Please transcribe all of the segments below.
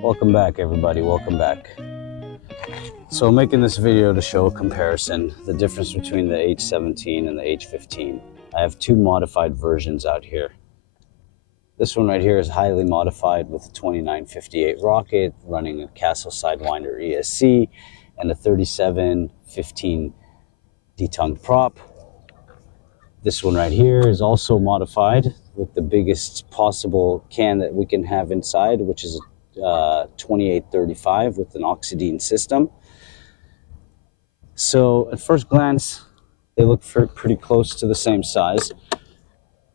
Welcome back, everybody. Welcome back. So I'm making this video to show a comparison, the difference between the H17 and the H15. I have two modified versions out here. This one right here is highly modified with a 2958 rocket running a Castle Sidewinder ESC and a 3715 detongued prop. This one right here is also modified with the biggest possible can that we can have inside, which is a 2835 with an oxidine system. So at first glance, they look pretty close to the same size.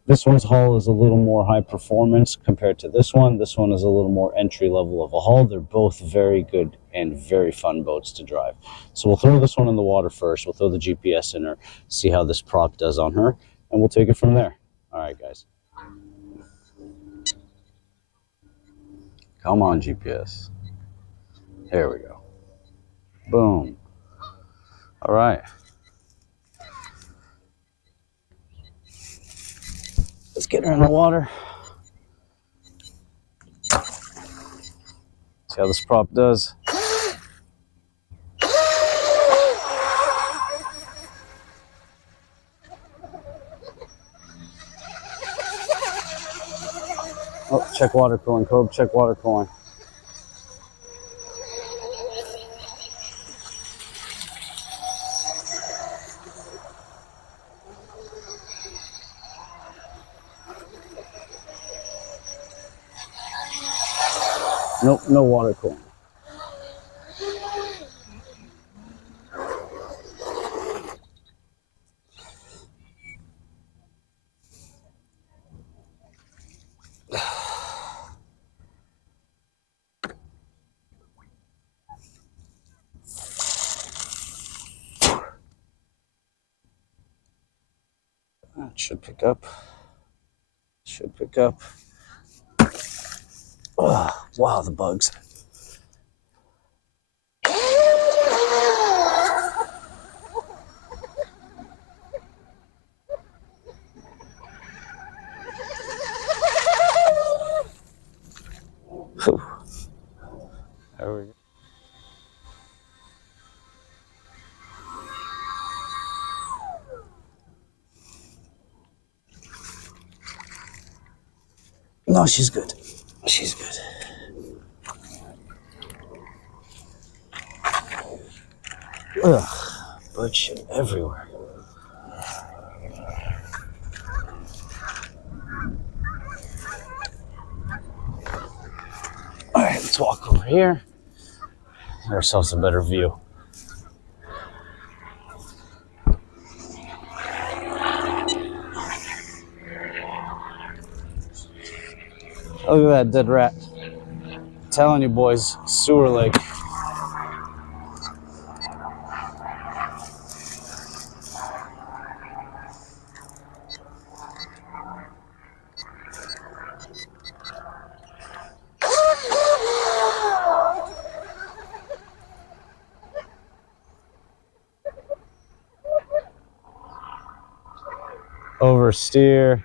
This one's hull is a little more high performance compared to this one. This one is a little more entry level of a hull. They're both very good and very fun boats to drive. So we'll throw this one in the water first. We'll throw the GPS in her, see how this prop does on her, and we'll take it from there. All right, guys. Come on, GPS. There we go. Boom. All right. Let's get her in the water. See how this prop does. Oh, check water cooling, Cobe. Check water cooling. Nope, no water cooling. That should pick up. Should pick up. Oh, wow, the bugs. Whew. There we go. No, she's good. She's good. Ugh, bird shit everywhere. All right, let's walk over here. Get ourselves a better view. Look at that dead rat. I'm telling you, boys, sewer lake. Oversteer.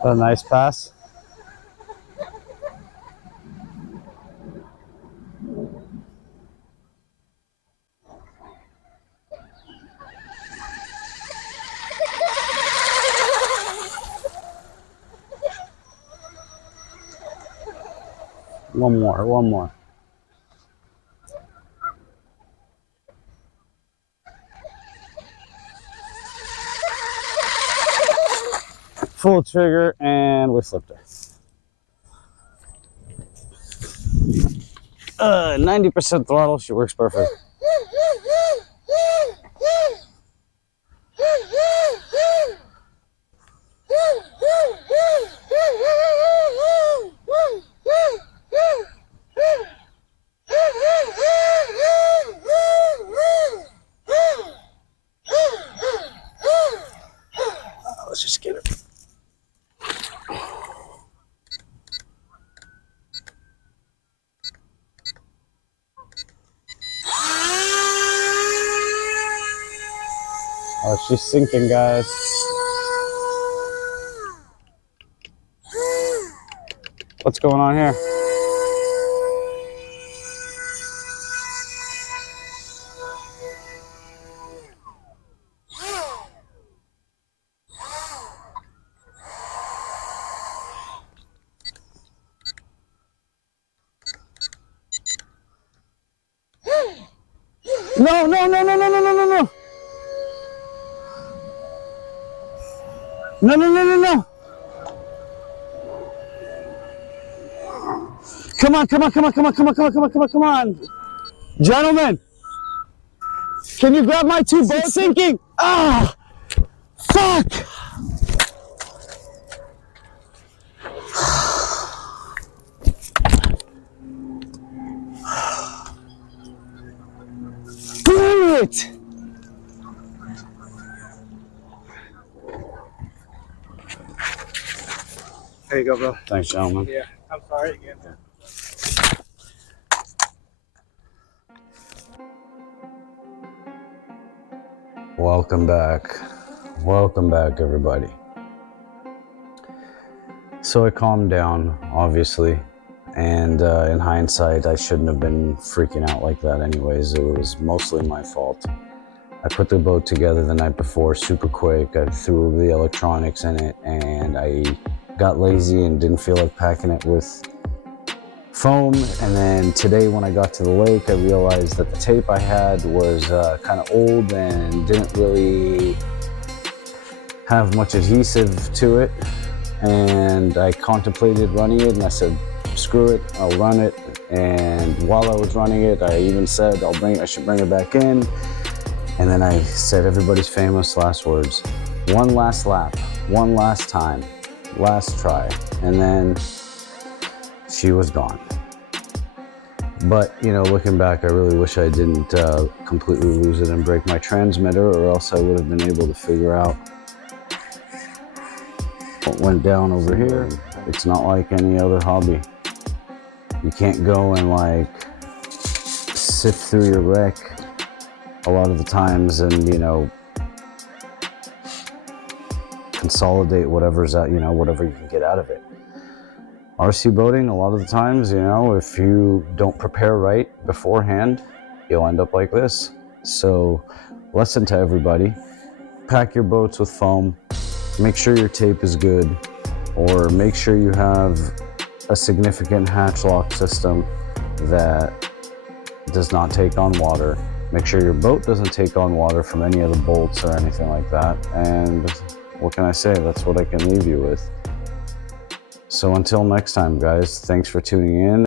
A nice pass. One more, one more. Full trigger, and we flipped her. 90% throttle, she works perfect. Let's just get it. Oh, she's sinking, guys. What's going on here? No, no, no, no, no, no, no, no, no. No, no, no, no, no. Come on, come on, come on, come on, come on, come on, come on, come on, come on. Gentlemen, can you grab my two boats? Sinking. Ah, fuck. Damn it. There you go, bro. Thanks, gentlemen. Yeah, I'm sorry again. Welcome back. Welcome back, everybody. So I calmed down, obviously, and in hindsight, I shouldn't have been freaking out like that anyways. It was mostly my fault. I put the boat together the night before super quick. I threw the electronics in it, and I got lazy and didn't feel like packing it with foam. And then today when I got to the lake, I realized that the tape I had was kind of old and didn't really have much adhesive to it. And I contemplated running it, and I said, screw it, I'll run it. And while I was running it, I even said I should bring it back in. And then I said everybody's famous last words: one last lap, one last time, last try. And then she was gone. But, you know, looking back, I really wish I didn't completely lose it and break my transmitter, or else I would have been able to figure out what went down over here. It's not like any other hobby. You can't go and like sift through your wreck a lot of the times and, you know, consolidate whatever's out, you know, whatever you can get out of it. RC boating, a lot of the times, you know, if you don't prepare right beforehand, you'll end up like this. So, lesson to everybody: pack your boats with foam, make sure your tape is good, or make sure you have a significant hatch lock system that does not take on water. Make sure your boat doesn't take on water from any of the bolts or anything like that. And what can I say? That's what I can leave you with. So until next time, guys, thanks for tuning in.